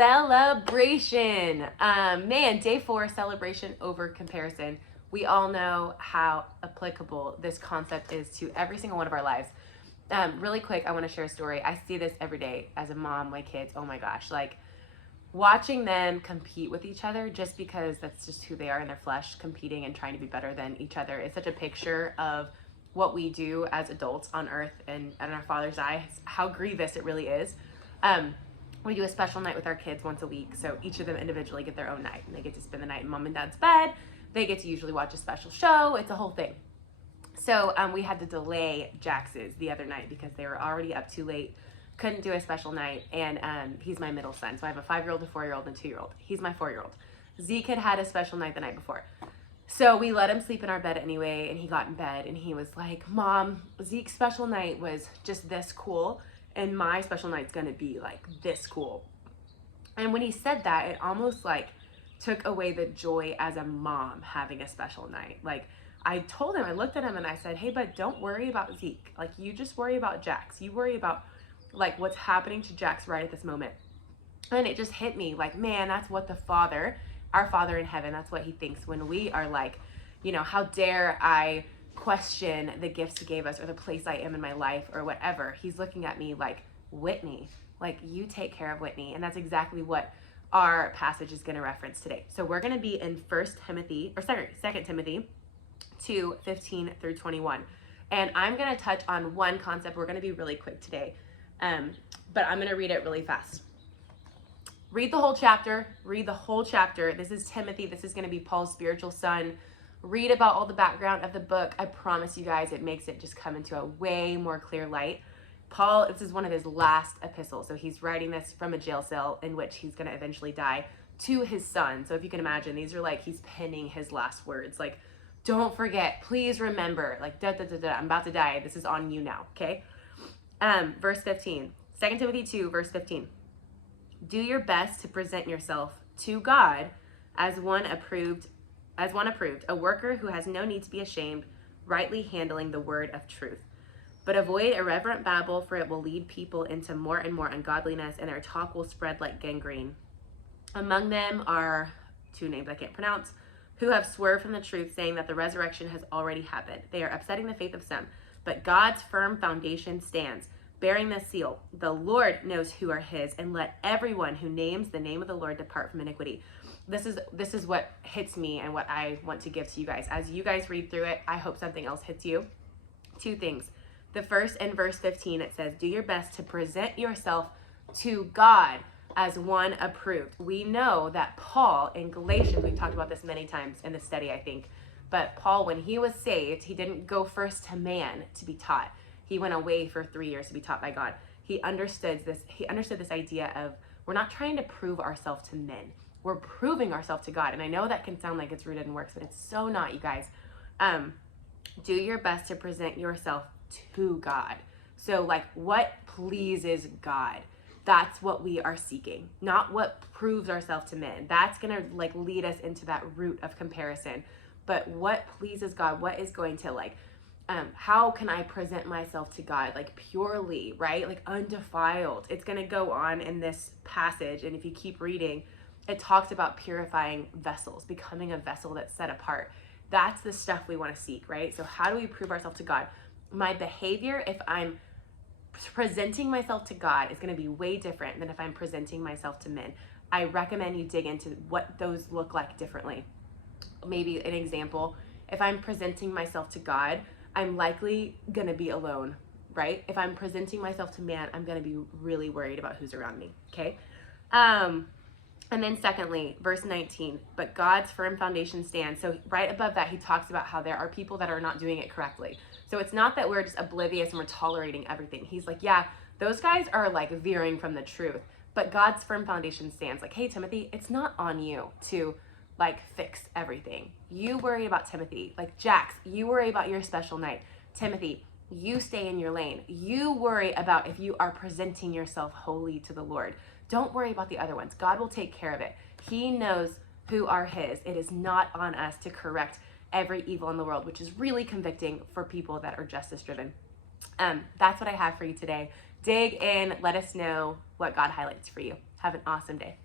celebration. Man, day 4, celebration over comparison. We all know how applicable this concept is to every single one of our lives. Really quick, I want to share a story. I see this every day as a mom, my kids. Oh my gosh, like watching them compete with each other just because that's just who they are in their flesh, competing and trying to be better than each other is such a picture of what we do as adults on earth and in our Father's eyes, how grievous it really is. We do a special night with our kids once a week, so each of them individually get their own night, and they get to spend the night in mom and dad's bed. They get to usually watch a special show. It's a whole thing. So we had to delay Jax's the other night because they were already up too late. Couldn't do a special night, and he's my middle son. So I have a 5-year-old, a 4-year-old, and a 2-year-old. He's my 4-year-old. Zeke had a special night the night before. So we let him sleep in our bed anyway, and he got in bed, and he was like, Mom, Zeke's special night was just this cool, and my special night's gonna be like this cool. And when he said that, it almost like took away the joy as a mom having a special night. Like, I told him, I looked at him and I said, hey, but don't worry about Zeke. Like, you just worry about Jax. You worry about like what's happening to Jax right at this moment. And it just hit me like, man, that's what the Father, our Father in heaven, that's what he thinks when we are like, you know, how dare I question the gifts he gave us or the place I am in my life or whatever. He's looking at me like, Whitney, like you take care of Whitney. And that's exactly what our passage is going to reference today. So we're going to be in 2 Timothy 2:15 through 21. And I'm going to touch on one concept. We're going to be really quick today. But I'm going to read it really fast. Read the whole chapter. This is Timothy. This is going to be Paul's spiritual son. Read about all the background of the book. I promise you guys, it makes it just come into a way more clear light. Paul, this is one of his last epistles. So he's writing this from a jail cell in which he's going to eventually die to his son. So if you can imagine, these are like, he's penning his last words. Like, don't forget, please remember, like, I'm about to die. This is on you now. Okay. Verse 15, 2 Timothy 2, verse 15. Do your best to present yourself to God as one approved, a worker who has no need to be ashamed, rightly handling the word of truth. But avoid irreverent babble, for it will lead people into more and more ungodliness, and their talk will spread like gangrene. Among them are 2 names I can't pronounce, who have swerved from the truth, saying that the resurrection has already happened. They are upsetting the faith of some. But God's firm foundation stands, bearing the seal. The Lord knows who are his, and let everyone who names the name of the Lord depart from iniquity. This is what hits me and what I want to give to you guys. As you guys read through it, I hope something else hits you. 2 things. The first, in verse 15, it says, do your best to present yourself to God as one approved. We know that Paul in Galatians, we've talked about this many times in the study, I think, but Paul, when he was saved, he didn't go first to man to be taught. He went away for 3 years to be taught by God. He understood this idea of, we're not trying to prove ourselves to men. We're proving ourselves to God. And I know that can sound like it's rooted in works, but it's so not, you guys. Do your best to present yourself to God. So like, what pleases God? That's what we are seeking, not what proves ourselves to men. That's going to like lead us into that root of comparison. But what pleases God? What is going to like, how can I present myself to God? Like purely, right? Like undefiled. It's going to go on in this passage. And if you keep reading, it talks about purifying vessels, becoming a vessel that's set apart. That's the stuff we want to seek, right? So how do we prove ourselves to God? My behavior, if I'm presenting myself to God, is going to be way different than if I'm presenting myself to men. I recommend you dig into what those look like differently. Maybe an example, if I'm presenting myself to God, I'm likely going to be alone, right? If I'm presenting myself to man, I'm going to be really worried about who's around me, okay? And then secondly, verse 19, but God's firm foundation stands. So right above that, he talks about how there are people that are not doing it correctly. So it's not that we're just oblivious and we're tolerating everything. He's like, yeah, those guys are like veering from the truth, but God's firm foundation stands. Like, hey, Timothy, it's not on you to like fix everything. You worry about Timothy. Like Jax, you worry about your special night. Timothy, you stay in your lane. You worry about if you are presenting yourself wholly to the Lord. Don't worry about the other ones. God will take care of it. He knows who are his. It is not on us to correct every evil in the world, which is really convicting for people that are justice driven. That's what I have for you today. Dig in. Let us know what God highlights for you. Have an awesome day.